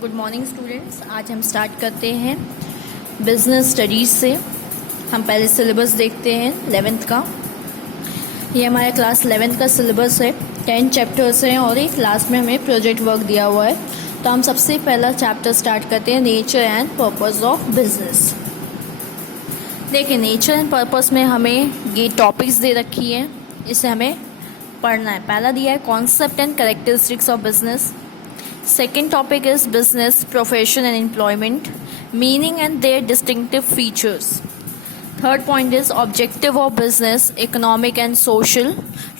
Good morning students. आज हम start करते हैं बिजनेस स्टडीज़ से। हम पहले सिलेबस देखते हैं 11th का। ये हमारा क्लास 11th का सिलेबस है। 10 चैप्टर्स हैं और एक लास्ट में हमें प्रोजेक्ट वर्क दिया हुआ है। तो हम सबसे पहला चैप्टर स्टार्ट करते हैं, nature and purpose of business. देखिए, नेचर एंड पर्पस में हमें ये टॉपिक्स दे रखी है, इसे हमें पढ़ना है। पहला दिया है concept and characteristics of business. Second topic is business, profession and employment, meaning and their distinctive features. Third point is objective of business, economic and social,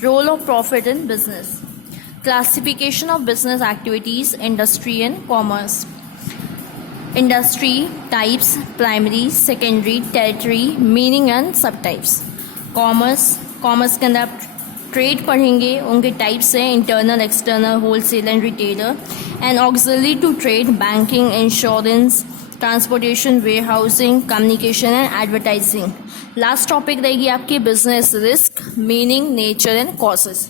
role of profit in business. Classification of business activities, industry and commerce. Industry types, primary, secondary, tertiary, meaning and subtypes. Commerce के अंदर trade पढ़ेंगे, उनके types हैं internal, external, wholesale and retailer. And auxiliary to trade, banking, insurance, transportation, warehousing, communication and advertising. Last topic रहेगी आपकी business risk, meaning, nature and causes.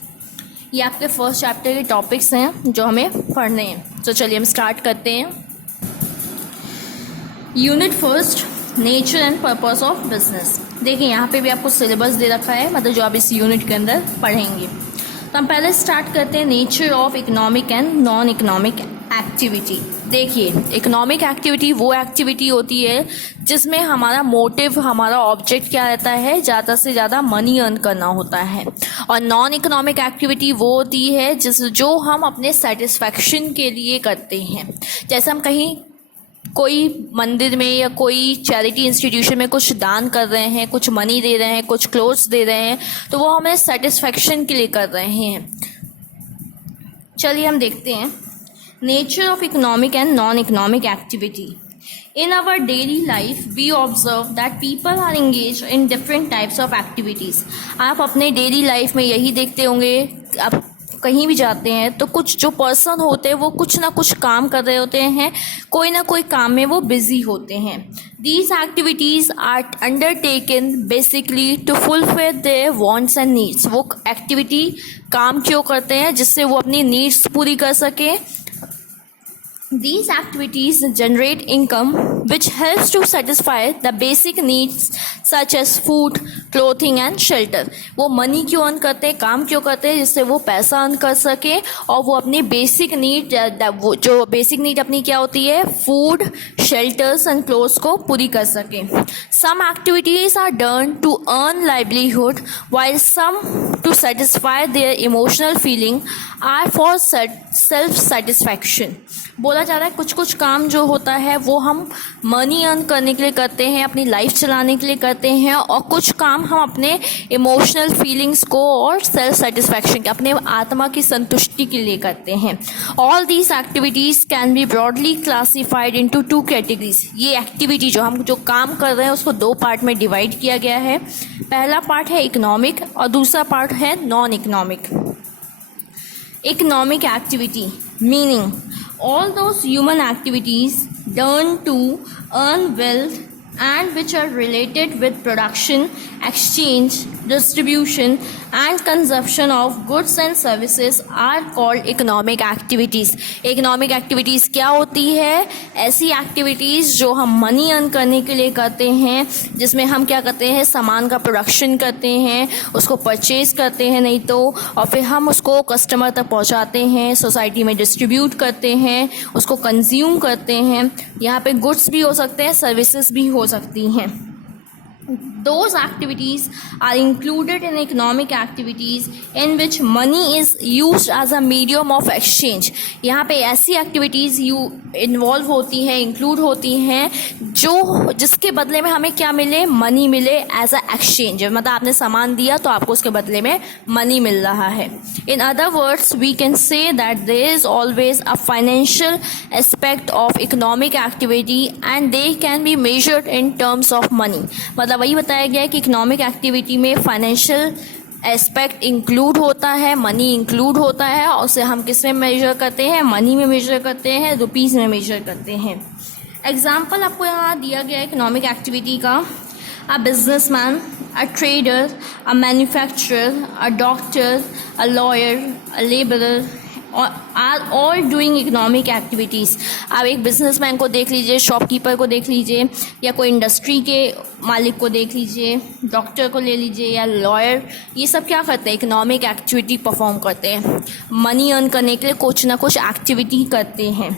ये आपके first chapter के टॉपिक्स हैं जो हमें पढ़ने हैं। तो चलिए हम स्टार्ट करते हैं। Unit first, nature and purpose of business. देखिए, यहाँ पे भी आपको सिलेबस दे रखा है, मतलब जो आप इस यूनिट के अंदर पढ़ेंगे। तो हम पहले स्टार्ट करते हैं nature of economic and non economic activity. देखिए, इकोनॉमिक एक्टिविटी वो एक्टिविटी होती है जिसमें हमारा मोटिव, हमारा ऑब्जेक्ट क्या रहता है, ज़्यादा से ज़्यादा मनी अर्न करना होता है। और नॉन इकोनॉमिक एक्टिविटी वो होती है जो हम अपने सेटिस्फैक्शन के लिए करते हैं। जैसे हम कहीं कोई मंदिर में या कोई चैरिटी इंस्टीट्यूशन में कुछ दान कर रहे हैं, कुछ मनी दे रहे हैं, कुछ क्लोथ्स दे रहे हैं, तो वो हमें सेटिस्फैक्शन के लिए कर रहे हैं। चलिए हम देखते हैं nature of economic and non economic activity. In our daily life, we observe that people are engaged in different types of activities. आप अपने डेली लाइफ में यही देखते होंगे, आप कहीं भी जाते हैं तो कुछ जो पर्सन होते हैं वो कुछ ना कुछ काम कर रहे होते हैं, कोई ना कोई काम में वो बिजी होते हैं। These activities are undertaken basically to fulfill their wants and needs. वो एक्टिविटी काम क्यों करते हैं? जिससे वो अपनी नीड्स पूरी कर सकें। These activities generate income which helps to satisfy the basic needs such as food, clothing and shelter. वो मनी क्यों अर्न करते हैं, काम क्यों करते हैं? जिससे वो पैसा अर्न कर सके और वो अपनी बेसिक नीड, जो बेसिक नीड अपनी क्या होती है, फूड, शेल्टर्स एंड क्लोथ्स को पूरी कर सके। Some activities are done to earn livelihood while some to satisfy their emotional feeling are for self satisfaction. बोला जा रहा है कुछ कुछ काम जो होता है वो हम मनी अर्न करने के लिए करते हैं, अपनी लाइफ चलाने के लिए करते हैं, और कुछ काम हम अपने इमोशनल फीलिंग्स को और सेल्फ सेटिस्फैक्शन के, अपने आत्मा की संतुष्टि के लिए करते हैं। All these activities can be broadly classified into 2 categories. ये एक्टिविटी जो काम कर रहे हैं उसको 2 पार्ट में डिवाइड किया गया है। पहला पार्ट है इकोनॉमिक और दूसरा पार्ट है non economic. Economic activity meaning all those human activities done to earn wealth and which are related with production, exchange, distribution and consumption of goods and services are called economic activities. Economic activities क्या होती है? ऐसी activities जो हम money earn करने के लिए करते हैं, जिसमें हम क्या करते हैं, सामान का प्रोडक्शन करते हैं, उसको परचेज करते हैं नहीं तो, और फिर हम उसको कस्टमर तक पहुंचाते हैं, सोसाइटी में डिस्ट्रीब्यूट करते हैं, उसको कंज्यूम करते हैं। यहाँ पे गुड्स भी हो सकते हैं, सर्विसेज भी हो सकती हैं। Those activities are included in economic activities in which money is used as a medium of exchange. यहाँ पे ऐसी एक्टिविटीज़ इन्वॉल्व होती हैं, इंक्लूड होती हैं, जिसके बदले में हमें क्या मिले, मनी मिले एज अ एक्सचेंज। मतलब आपने सामान दिया तो आपको उसके बदले में मनी मिल रहा है। In other words, we can say that there is always a financial aspect of economic activity and they can be measured in terms of money. मतलब वही बताया गया है कि इकोनॉमिक एक्टिविटी में फाइनेंशियल एस्पेक्ट इंक्लूड होता है, मनी इंक्लूड होता है, और उसे हम किस में मेजर करते हैं, मनी में मेजर करते हैं, रुपीज़ में मेजर करते हैं। एग्जाम्पल आपको यहाँ दिया गया है इकोनॉमिक एक्टिविटी का। A businessman, a trader, a manufacturer, a doctor, a lawyer, a labourer, are all doing economic activities. आप एक बिजनेसमैन को देख लीजिए, शॉपकीपर को देख लीजिए, या कोई इंडस्ट्री के मालिक को देख लीजिए, डॉक्टर को ले लीजिए या लॉयर, ये सब क्या करते हैं? इकोनॉमिक एक्टिविटी परफॉर्म करते हैं, मनी अर्न करने के लिए कुछ ना कुछ एक्टिविटी करते हैं।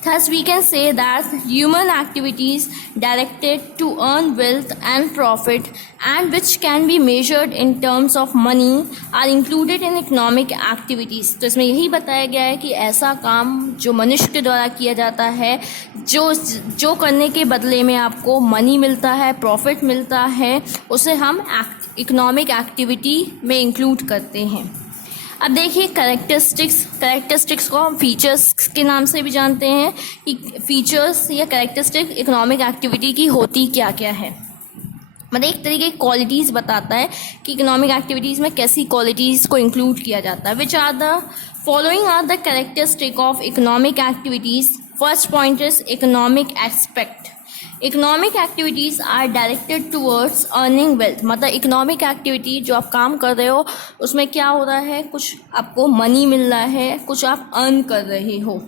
Thus, we can say that human activities directed to earn wealth and profit and which can be measured in terms of money are included in economic activities। तो इसमें यही बताया गया है कि ऐसा काम जो मनुष्य के द्वारा किया जाता है, जो करने के बदले में आपको मनी मिलता है, प्रॉफिट मिलता है, उसे हम इकोनॉमिक एक्टिविटी में इंक्लूड करते हैं। अब देखिए कैरेक्टरिस्टिक्स को हम फीचर्स के नाम से भी जानते हैं कि फीचर्स या कैरेक्टरिस्टिक इकोनॉमिक एक्टिविटी की होती क्या क्या है। मतलब एक तरीके की क्वालिटीज़ बताता है कि इकोनॉमिक एक्टिविटीज़ में कैसी क्वालिटीज़ को इंक्लूड किया जाता है। Which are the following are the characteristic of economic activities. First point is economic aspect. Economic activities are directed towards earning wealth. मतलब इकोनॉमिक एक्टिविटी जो आप काम कर रहे हो उसमें क्या हो रहा है, कुछ आपको मनी मिल रहा है, कुछ आप अर्न कर रहे हो।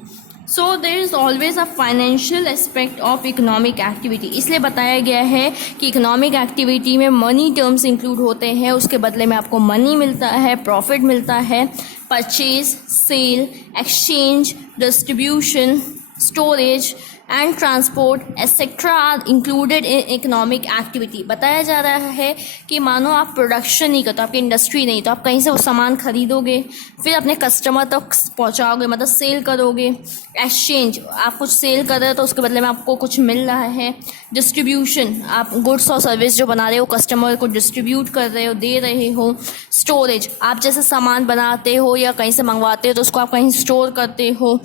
So there is always a financial aspect of economic activity. इसलिए बताया गया है कि इकोनॉमिक एक्टिविटी में मनी टर्म्स इंक्लूड होते हैं, उसके बदले में आपको मनी मिलता है, प्रॉफिट मिलता है। Purchase, sale, exchange, distribution, storage and transport etcetera are included in economic activity. बताया जा रहा है कि मानो आप प्रोडक्शन नहीं करते, आपकी इंडस्ट्री नहीं, तो आप कहीं से वो सामान खरीदोगे, फिर अपने कस्टमर तक पहुंचाओगे, मतलब सेल करोगे। एक्सचेंज, आप कुछ सेल कर रहे हो तो उसके बदले में आपको कुछ मिल रहा है। डिस्ट्रीब्यूशन, आप गुड्स और सर्विस जो बना रहे हो कस्टमर को डिस्ट्रीब्यूट कर रहे हो, दे रहे हो। स्टोरेज, आप जैसे सामान बनाते हो या कहीं से मंगवाते हो तो उसको आप कहीं स्टोर करते हो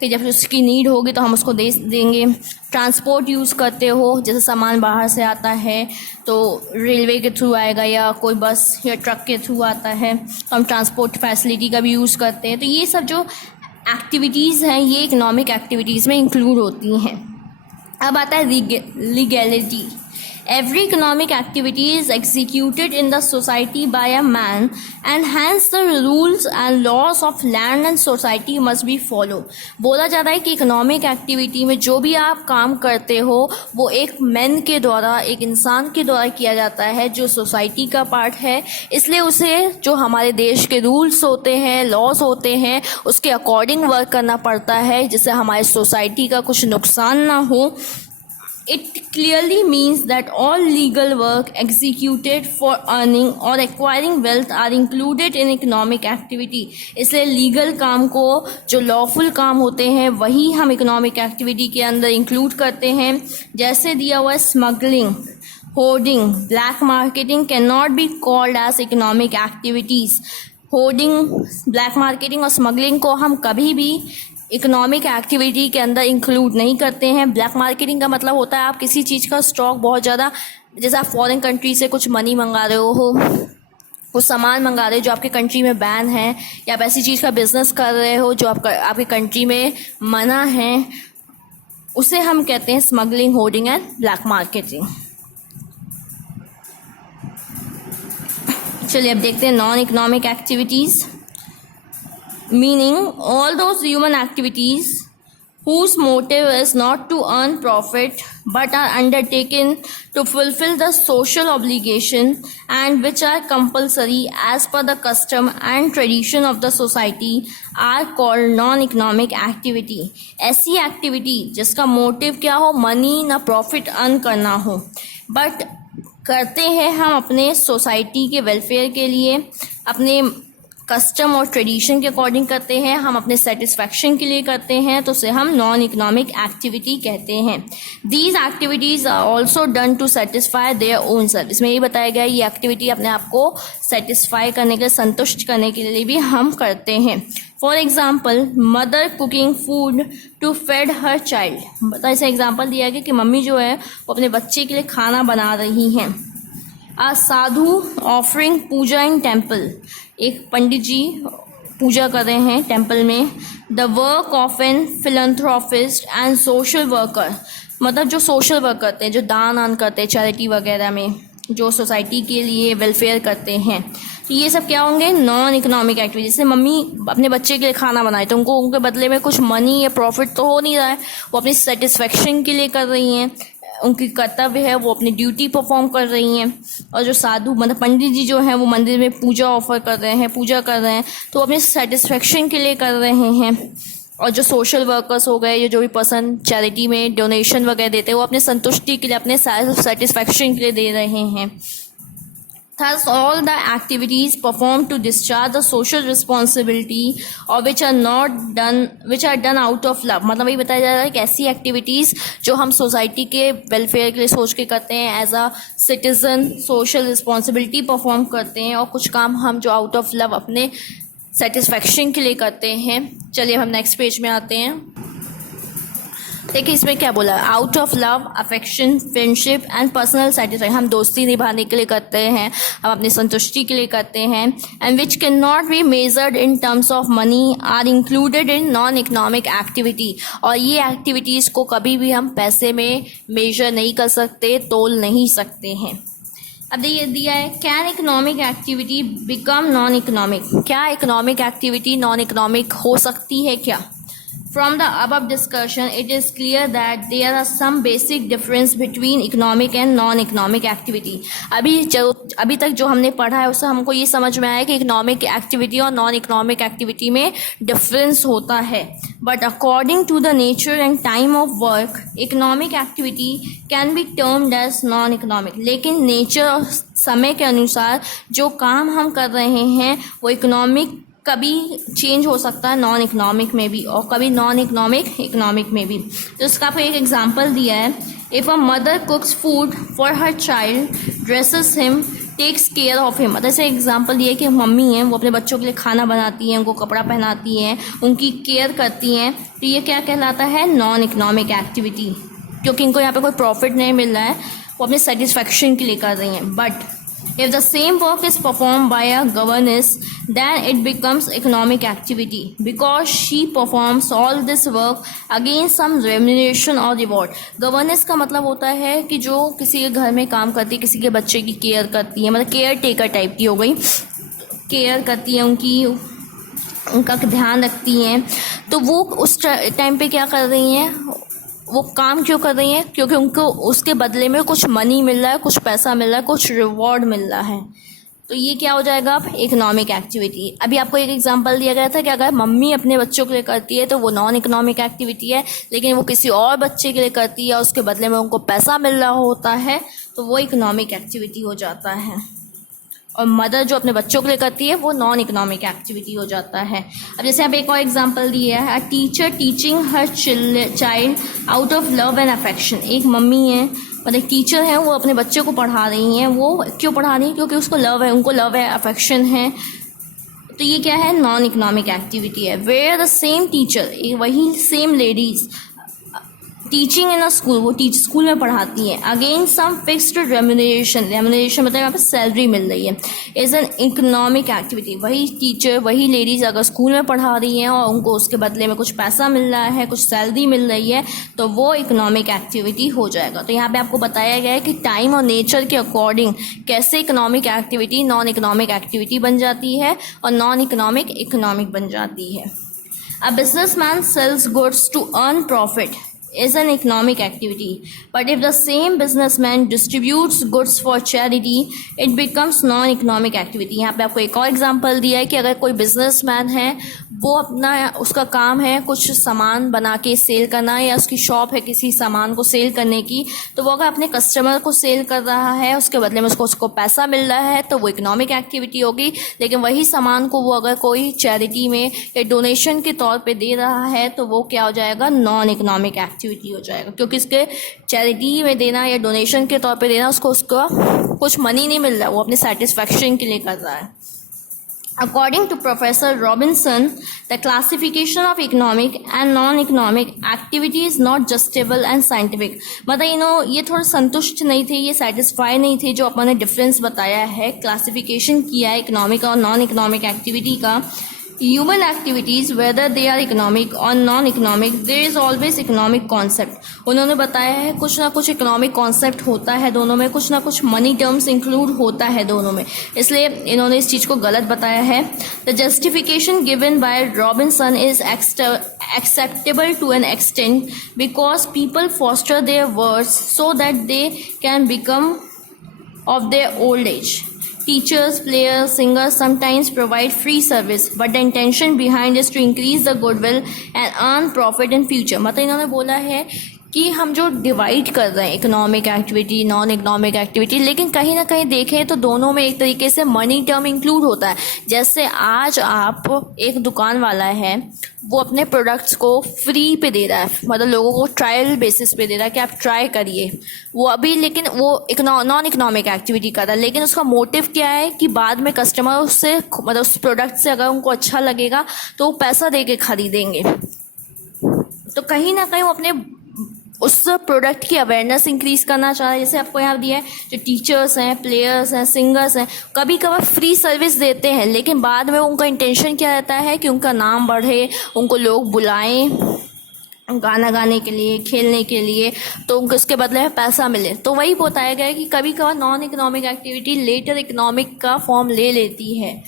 कि जब उसकी नीड होगी तो हम उसको देंगे। ट्रांसपोर्ट यूज़ करते हो, जैसे सामान बाहर से आता है तो रेलवे के थ्रू आएगा या कोई बस या ट्रक के थ्रू आता है, तो हम ट्रांसपोर्ट फैसिलिटी का भी यूज़ करते हैं। तो ये सब जो एक्टिविटीज़ हैं ये इकोनॉमिक एक्टिविटीज़ में इंक्लूड होती हैं। अब आता है legality. Every economic activity is executed in the society by a man and hence the rules and laws of land and society must be followed। बोला जा रहा है कि इकोनॉमिक एक्टिविटी में जो भी आप काम करते हो वो एक मैन के द्वारा, एक इंसान के द्वारा किया जाता है जो सोसाइटी का पार्ट है। इसलिए उसे जो हमारे देश के रूल्स होते हैं, लॉज होते हैं, उसके अकॉर्डिंग वर्क करना पड़ता है जिससे हमारे सोसाइटी का कुछ नुकसान ना हो। It clearly means that all legal work executed for earning or acquiring wealth are included in economic activity। इसलिए लीगल काम को, जो लॉफुल काम होते हैं वही हम इकोनॉमिक एक्टिविटी के अंदर इंक्लूड करते हैं। जैसे दिया हुआ smuggling, hoarding, black marketing can not be called as economic activities. Hoarding, black marketing और स्मगलिंग को हम कभी भी इकोनॉमिक एक्टिविटी के अंदर इंक्लूड नहीं करते हैं। ब्लैक मार्केटिंग का मतलब होता है आप किसी चीज़ का स्टॉक बहुत ज़्यादा, जैसे आप फॉरेन कंट्री से कुछ मनी मंगा रहे हो, कुछ सामान मंगा रहे हो जो आपके कंट्री में बैन है, या आप ऐसी चीज़ का बिजनेस कर रहे हो जो आपके कंट्री में मना है, उसे हम कहते हैं smuggling, hoarding and black marketing. चलिए अब देखते हैं non economic activities. Meaning all those human activities whose motive is not to earn profit but are undertaken to fulfill the social obligation and which are compulsory as per the custom and tradition of the society are called non-economic activity। ऐसी activity जिसका motive क्या हो, money ना profit earn करना हो, but करते हैं हम अपने सोसाइटी के वेलफेयर के लिए, अपने कस्टम और ट्रेडिशन के अकॉर्डिंग करते हैं, हम अपने सेटिस्फैक्शन के लिए करते हैं, तो उसे हम नॉन इकोनॉमिक एक्टिविटी कहते हैं। These activities are also done to satisfy their own self. इसमें यही बताया गया ये एक्टिविटी अपने आप को सेटिस्फाई करने के लिए, संतुष्ट करने के लिए भी हम करते हैं। For example, mother cooking food to fed her child. मतलब ऐसा एग्जाम्पल दिया गया कि मम्मी जो है वो अपने बच्चे के लिए खाना बना रही हैं। A sadhu offering puja in temple. एक पंडित जी पूजा कर रहे हैं टेम्पल में। The work of an philanthropist and social worker. मतलब जो सोशल वर्क करते हैं, जो दान आन करते हैं चैरिटी वगैरह में, जो सोसाइटी के लिए वेलफेयर करते हैं। तो ये सब क्या होंगे, नॉन इकोनॉमिक एक्टिविटी। जैसे मम्मी अपने बच्चे के लिए खाना बनाए तो उनको उनके बदले में कुछ मनी या प्रॉफिट तो हो नहीं रहा है, वो अपनी सेटिस्फेक्शन के लिए कर रही हैं, उनकी कर्तव्य है, वो अपनी ड्यूटी परफॉर्म कर रही हैं। और जो साधु मतलब पंडित जी जो हैं वो मंदिर में पूजा ऑफर कर रहे हैं, पूजा कर रहे हैं, तो वो अपने सेटिस्फेक्शन के लिए कर रहे हैं। और जो सोशल वर्कर्स हो गए या जो भी पर्सन चैरिटी में डोनेशन वगैरह देते हैं, वो अपने संतुष्टि के लिए, अपने सेटिस्फेक्शन के लिए दे रहे हैं। Thus, all the activities performed to discharge the social responsibility or which are done out of love, मतलब ये बताया जा रहा है कि ऐसी एक्टिविटीज़ जो हम सोसाइटी के वेलफेयर के लिए सोच के करते हैं, as a citizen social responsibility perform करते हैं, और कुछ काम हम जो आउट ऑफ लव अपने सेटिस्फेक्शन के लिए करते हैं। चलिए हम नेक्स्ट पेज में आते हैं। देखिए इसमें क्या बोला, out of love, affection, friendship and personal satisfaction, हम दोस्ती निभाने के लिए करते हैं, हम अपनी संतुष्टि के लिए करते हैं। And which can not be measured in terms of money are included in non economic activity, और ये एक्टिविटीज़ को कभी भी हम पैसे में मेजर नहीं कर सकते, तोल नहीं सकते हैं। अब ये दिया है, can economic activity become non economic, क्या इकोनॉमिक एक्टिविटी नॉन इकोनॉमिक हो सकती है क्या? From the above discussion, it is clear that there are some basic difference between economic and non-economic activity. अभी तक जो हमने पढ़ा है उससे हमको ये समझ में आया कि इकोनॉमिक एक्टिविटी और नॉन इकोनॉमिक एक्टिविटी में डिफरेंस होता है। But according to the nature and time of work, economic activity can be termed as non economic, लेकिन नेचर और समय के अनुसार जो काम हम कर रहे हैं वो इकोनॉमिक कभी चेंज हो सकता है नॉन इकोनॉमिक में भी, और कभी नॉन इकोनॉमिक में भी। तो इसका आपको एक एग्जांपल दिया है, if a mother cooks food for her child, dresses him, takes care of him, जैसे एग्जांपल दिया है कि मम्मी हैं वो अपने बच्चों के लिए खाना बनाती हैं, उनको कपड़ा पहनाती हैं, उनकी केयर करती हैं, तो ये क्या कहलाता है, नॉन इकोनॉमिक एक्टिविटी, क्योंकि इनको यहाँ पे कोई प्रॉफिट नहीं मिल रहा है, वो अपने सेटिस्फेक्शन के लिए कर रही हैं। But if the same work is performed by a governess, then it becomes economic activity because she performs all this work against some remuneration or reward. governess का मतलब होता है कि जो किसी के घर में काम करती है, किसी के बच्चे की केयर करती है, मतलब केयर टेकर टाइप की हो गई, केयर करती है, उनका ध्यान रखती हैं। तो वो उस टाइम पे क्या कर रही हैं, वो काम क्यों कर रही हैं, क्योंकि उनको उसके बदले में कुछ मनी मिल रहा है, कुछ पैसा मिल रहा है, कुछ रिवॉर्ड मिल रहा है। तो ये क्या हो जाएगा अब, इकोनॉमिक एक्टिविटी। अभी आपको एक एग्जांपल दिया गया था कि अगर मम्मी अपने बच्चों के लिए करती है तो वो नॉन इकोनॉमिक एक्टिविटी है, लेकिन वो किसी और बच्चे के लिए करती है, उसके बदले में उनको पैसा मिल रहा होता है, तो वो इकोनॉमिक एक्टिविटी हो जाता है। और मदर जो अपने बच्चों के लिए करती है वो नॉन इकोनॉमिक एक्टिविटी हो जाता है। अब जैसे आप एक और एग्जांपल दिया है, a teacher teaching her child out of love and affection, एक मम्मी है मतलब टीचर है, वो अपने बच्चे को पढ़ा रही हैं, वो क्यों पढ़ा रही हैं, क्योंकि उसको लव है, उनको लव है, अफेक्शन है, तो ये क्या है, नॉन इकोनॉमिक एक्टिविटी है। वेयर द सेम टीचर, वही same ladies teaching in a school, वो स्कूल में पढ़ाती हैं, अगेन सम फिक्स्ड रेम्यूनरेशन मतलब यहाँ पे सैलरी मिल रही है, इज एन इकोनॉमिक एक्टिविटी। वही टीचर, वही लेडीज अगर स्कूल में पढ़ा रही हैं और उनको उसके बदले में कुछ पैसा मिल रहा है, कुछ सैलरी मिल रही है, तो वो इकोनॉमिक एक्टिविटी हो जाएगा। तो यहाँ पे आपको बताया गया है कि टाइम और नेचर के अकॉर्डिंग कैसे economic activity non economic activity बन जाती है और नॉन इकोनॉमिक इकोनॉमिक बन जाती है। A businessman sells goods to earn profit is an economic activity, but if the same businessman distributes goods for charity, it becomes non-economic activity। यहाँ पे आपको एक और एग्जांपल दिया है कि अगर कोई बिजनेसमैन है, वो अपना उसका काम है कुछ सामान बना के सेल करना, या उसकी शॉप है किसी सामान को सेल करने की, तो वो अगर अपने कस्टमर को सेल कर रहा है, उसके बदले में उसको पैसा मिल रहा है, तो वो इकोनॉमिक एक्टिविटी होगी। लेकिन वही सामान को वो अगर कोई चैरिटी में या डोनेशन के तौर पे दे रहा है, तो वो क्या हो जाएगा, नॉन इकोनॉमिक एक्टिविटी हो जाएगा, क्योंकि इसके चैरिटी में देना या डोनेशन के तौर पे देना, उसका कुछ मनी नहीं मिल रहा, वो अपने सेटिस्फैक्शन के लिए कर रहा है। According to Professor Robinson, the classification of economic and non-economic activity is not justable and scientific। मतलब ये थोड़ा संतुष्ट नहीं थे, ये सेटिस्फाई नहीं थे जो अपन ने डिफरेंस बताया है, क्लासिफिकेशन किया है इकोनॉमिक और नॉन इकोनॉमिक एक्टिविटी का। human activities whether they are economic or non-economic there is always economic concept। उन्होंने बताया है कुछ ना कुछ इकोनॉमिक कॉन्सेप्ट होता है दोनों में, कुछ ना कुछ मनी टर्म्स इंक्लूड होता है दोनों में, इसलिए इन्होंने इस चीज़ को गलत बताया है। The justification given by Robinson is acceptable to an extent because people foster their words so that they can become of their old age। Teachers, players, singers sometimes provide free service, but the intention behind is to increase the goodwill and earn profit in future। मतलब इन्होंने बोला है कि हम जो divide कर रहे हैं economic activity non economic activity, लेकिन कहीं ना कहीं देखें तो दोनों में एक तरीके से मनी टर्म इंक्लूड होता है। जैसे आज आप एक दुकान वाला है वो अपने प्रोडक्ट्स को फ्री पे दे रहा है, मतलब लोगों को ट्रायल बेसिस पे दे रहा है कि आप ट्राई करिए, वो अभी लेकिन वो नॉन इकोनॉमिक एक्टिविटी कर रहा है, लेकिन उसका मोटिव क्या है कि बाद में कस्टमर उससे मतलब उस प्रोडक्ट से अगर उनको अच्छा लगेगा तो वो पैसा दे के खरीदेंगे। तो कहीं ना कहीं वो अपने उस प्रोडक्ट की अवेयरनेस इंक्रीज करना चाह रहा है। जैसे आपको यहाँ दिया है जो टीचर्स हैं, प्लेयर्स हैं, सिंगर्स हैं, कभी कभार फ्री सर्विस देते हैं, लेकिन बाद में उनका इंटेंशन क्या रहता है कि उनका नाम बढ़े, उनको लोग बुलाएं गाना गाने के लिए, खेलने के लिए, तो उनको इसके बदले में पैसा मिले। तो वही बताया गया है कि कभी कभार non economic activity later economic का फॉर्म ले लेती है।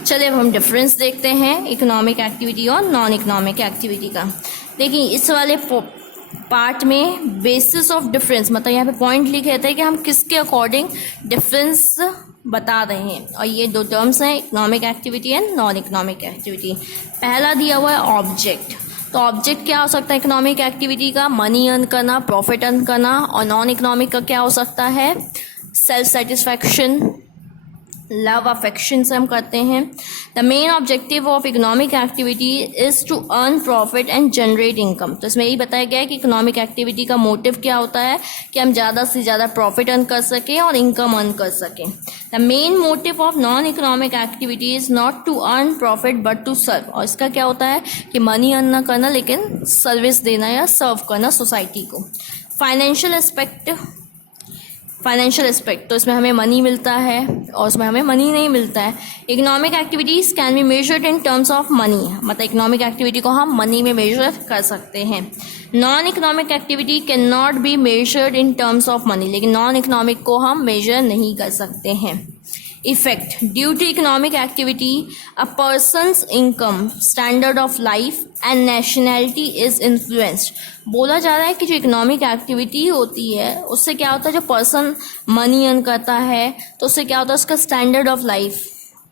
चलिए अब हम डिफरेंस देखते हैं इकोनॉमिक एक्टिविटी और नॉन इकोनॉमिक एक्टिविटी का। देखिए इस वाले पार्ट में बेसिस ऑफ डिफरेंस, मतलब यहाँ पे पॉइंट लिखे थे कि हम किसके अकॉर्डिंग डिफरेंस बता रहे हैं, और ये दो टर्म्स हैं economic activity and non economic activity. पहला दिया हुआ है ऑब्जेक्ट। तो ऑब्जेक्ट क्या हो सकता है इकोनॉमिक एक्टिविटी का? मनी अर्न करना, प्रॉफिट अर्न करना। और नॉन इकोनॉमिक का क्या हो सकता है? सेल्फ सेटिस्फैक्शन, लव, अफेक्शन से हम करते हैं। The main objective of economic activity is to earn profit and generate income. तो इसमें यही बताया गया है कि इकोनॉमिक एक्टिविटी का मोटिव क्या होता है कि हम ज़्यादा से ज़्यादा प्रॉफिट अर्न कर सकें और इनकम अर्न कर सकें। The main motive of non economic activity is not to earn profit but to serve. और इसका क्या होता है कि मनी अर्न ना करना लेकिन सर्विस देना या सर्व करना सोसाइटी को। फाइनेंशियल एस्पेक्ट, तो इसमें हमें मनी मिलता है और उसमें हमें मनी नहीं मिलता है। Economic activities can be measured in terms of money, मतलब इकोनॉमिक एक्टिविटी को हम मनी में मेजर कर सकते हैं। Non economic activity can not be measured in terms of money, लेकिन नॉन इकोनॉमिक को हम मेजर नहीं कर सकते हैं। Effect, due to economic activity a person's income, standard of life and nationality is influenced. बोला जा रहा है कि जो इकोनॉमिक एक्टिविटी होती है उससे क्या होता है, जो पर्सन मनी अर्न करता है तो उससे क्या होता है उसका स्टैंडर्ड ऑफ लाइफ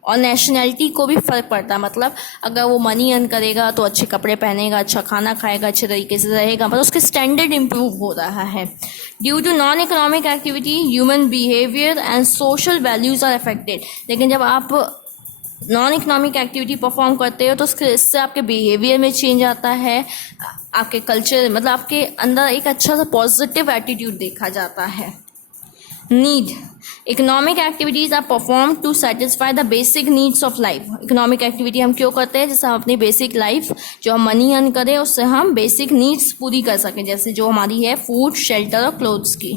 और नेशनैलिटी को भी फ़र्क पड़ता है। मतलब अगर वो मनी अर्न करेगा तो अच्छे कपड़े पहनेगा, अच्छा खाना खाएगा, अच्छे तरीके से रहेगा, मतलब उसके स्टैंडर्ड इम्प्रूव हो रहा है। Due to non economic activity human behaviour and social values are affected. लेकिन जब आप नॉन इकोनॉमिक एक्टिविटी परफॉर्म करते हो तो इससे आपके बिहेवियर में चेंज आता है, आपके कल्चर मतलब आपके अंदर एक अच्छा सा पॉजिटिव एटीट्यूड देखा जाता है। Need, economic activities are perform to satisfy the basic needs of life. Economic activity हम क्यों करते हैं? जैसे हम अपनी बेसिक लाइफ जो हम मनी अर्न करें उससे हम बेसिक नीड्स पूरी कर सकें, जैसे जो हमारी है फूड, शेल्टर और क्लोथ्स की।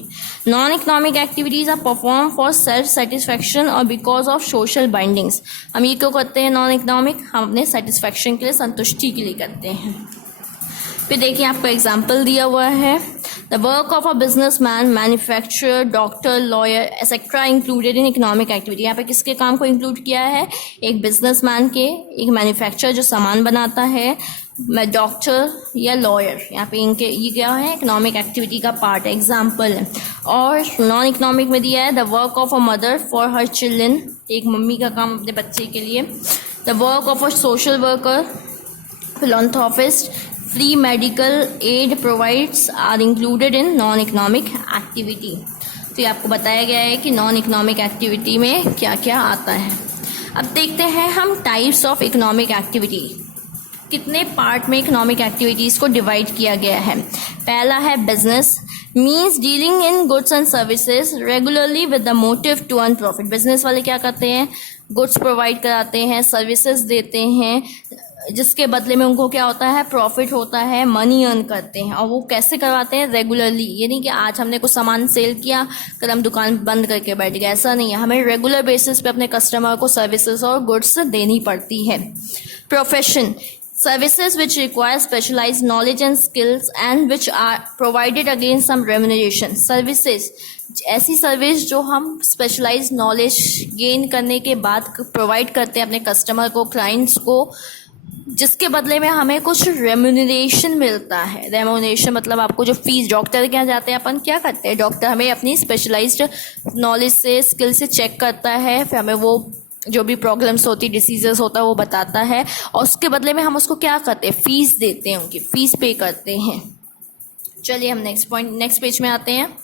Non economic activities are perform for self satisfaction और बिकॉज ऑफ सोशल बाइंडिंग्स। हम ये क्यों करते हैं नॉन इकोनॉमिक? हम अपने सेटिस्फैक्शन के लिए, संतुष्टि के लिए करते हैं। फिर देखिए आपको एग्जाम्पल दिया हुआ है, the work of a businessman, manufacturer, doctor, lawyer etcetera included in economic activity. यहाँ पे किसके काम को इंक्लूड किया है? एक बिजनेसमैन के, एक मैन्युफैक्चरर जो सामान बनाता है, डॉक्टर या लॉयर, यहाँ पे इनके ये क्या है इकोनॉमिक एक्टिविटी का पार्ट है, एग्जाम्पल है। और नॉन इकोनॉमिक में दिया है the work of a mother for her children, एक मम्मी का काम अपने बच्चे के लिए। The work of a social worker, philanthropist, free medical aid provides are included in non economic activity. तो ये आपको बताया गया है कि नॉन इकोनॉमिक एक्टिविटी में क्या क्या आता है। अब देखते हैं हम टाइप्स ऑफ इकोनॉमिक एक्टिविटी, कितने पार्ट में इकोनॉमिक एक्टिविटीज़ को डिवाइड किया गया है। पहला है business, means dealing in goods and services regularly with the motive to earn profit. Business वाले क्या करते हैं? गुड्स प्रोवाइड कराते हैं, सर्विसेज देते हैं, जिसके बदले में उनको क्या होता है, प्रॉफिट होता है, मनी अर्न करते हैं। और वो कैसे करवाते हैं, रेगुलरली। ये नहीं कि आज हमने कुछ सामान सेल किया, कल हम दुकान बंद करके बैठ गए, ऐसा नहीं है। हमें रेगुलर बेसिस पे अपने कस्टमर को सर्विसेज और गुड्स देनी पड़ती है। Profession, services which require specialized knowledge and skills and which are provided against some remuneration. Services, ऐसी सर्विस जो हम स्पेशलाइज नॉलेज गेन करने के बाद प्रोवाइड करते हैं अपने कस्टमर को, क्लाइंट्स को, जिसके बदले में हमें कुछ रेम्यूनरेशन मिलता है। रेम्यूनरेशन मतलब आपको जो फीस, डॉक्टर के यहाँ जाते हैं अपन, क्या करते हैं, डॉक्टर हमें अपनी स्पेशलाइज्ड नॉलेज से, स्किल से चेक करता है, फिर हमें वो जो भी प्रॉब्लम्स होती, डिसीजेस होता है वो बताता है, और उसके बदले में हम उसको क्या करते हैं, फीस देते हैं, उनकी फीस पे करते हैं। चलिए हम नेक्स्ट पेज में आते हैं।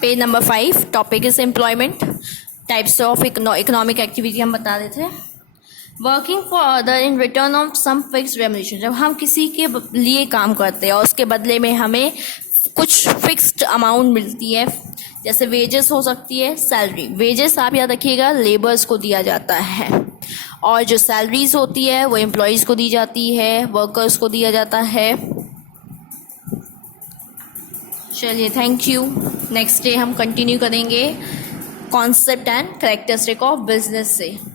Page number 5, topic is employment, types of economic activity हम बता रहे थे। Working for other in return of some fix remuneration, जब हम किसी के लिए काम करते हैं और उसके बदले में हमें कुछ फिक्स्ड अमाउंट मिलती है, जैसे वेजेस हो सकती है, सैलरी। वेजेस आप याद रखिएगा लेबर्स को दिया जाता है, और जो सैलरीज होती है वो एम्प्लॉयज़ को दी जाती है, वर्कर्स को दिया जाता है। चलिए थैंक यू। नेक्स्ट डे हम कंटिन्यू करेंगे concept and characteristic of business से।